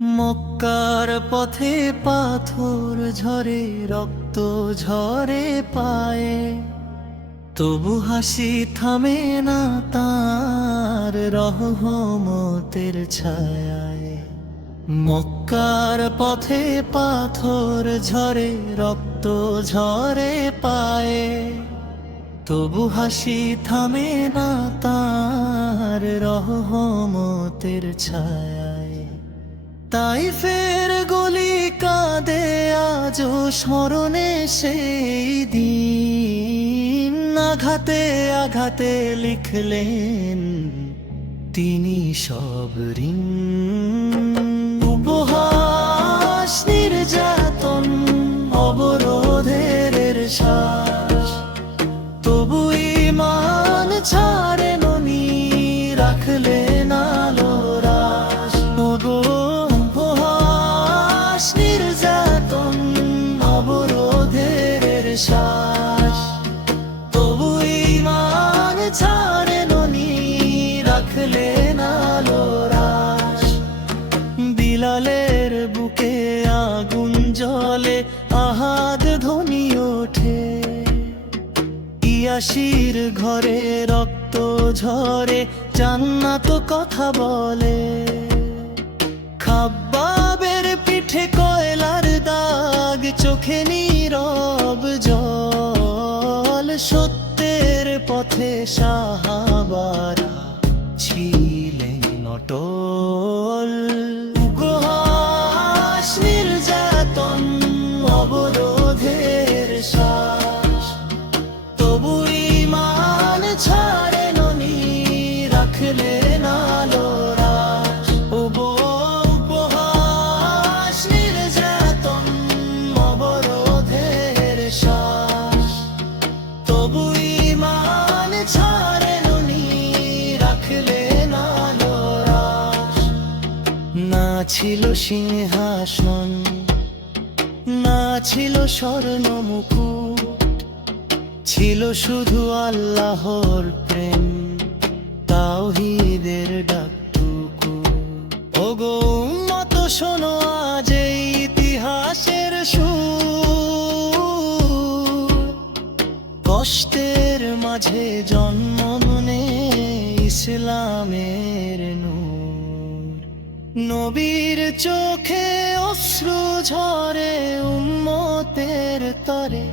মক্কার পথে পাথর ঝরে, রক্ত ঝরে পায়ে, তবু হাসি থামে না তার রহমতের ছায়ায়। মক্কার পথে পাথর ঝরে, রক্ত ঝরে পায়ে, তবু হাসি থামে না তার রহমতের ছায়ায়। তাইফের গলি কাঁদে আজও স্মরণে সেই দিন, আঘাতে আঘাতে লিখলেন তিনি সব ঋণ। উপহাস, নির্যাতন, অবরোধের শ্বাস, তবু ঈমান ছাড়েননি, রাখলেন আলোর আশ। উপহাস, নির্যাতন, অবরোধের শ্বাস, তবু ঈমান ছাড়েননি, রাখলেন আলোর আশ। বিলালের বুকে আগুন জ্বলে, আহাদ ধ্বনি ওঠে, ইয়াসির ঘরে রক্ত ঝরে, জান্নাত কথা বলে। খাব্বাবের পিঠে কয়লার দাগ, চোখে নীরব জল, সত্যের পথে সাহাবারা ছিলেন অটল। উপহাস, নির্যাতন, অবরোধের শ্বাস, তবু ঈমান ছাড়েননি, রাখলেন আলোর আশ। উপহাস, নির্যাতন, অবরোধের শ্বাস, তবু ঈমান ছাড়েননি, রাখলেন আলোর আশ। না ছিল সিংহাসন, না ছিল স্বর্ণ মুকুট, ছিল শুধু আল্লাহর প্রেম, তাওহীদের ডাকটুকু। ওগো উম্মত শোনো আজ এই ইতিহাসের সুর, কষ্টের মাঝে জন্ম নেয় ইসলামের নূর। নবীর চোখে অশ্রু ঝরে উম্মতের তরে,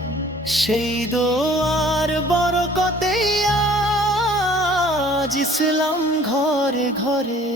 সেই দোয়ার বরকতেই আজ ইসলাম ঘরে ঘরে।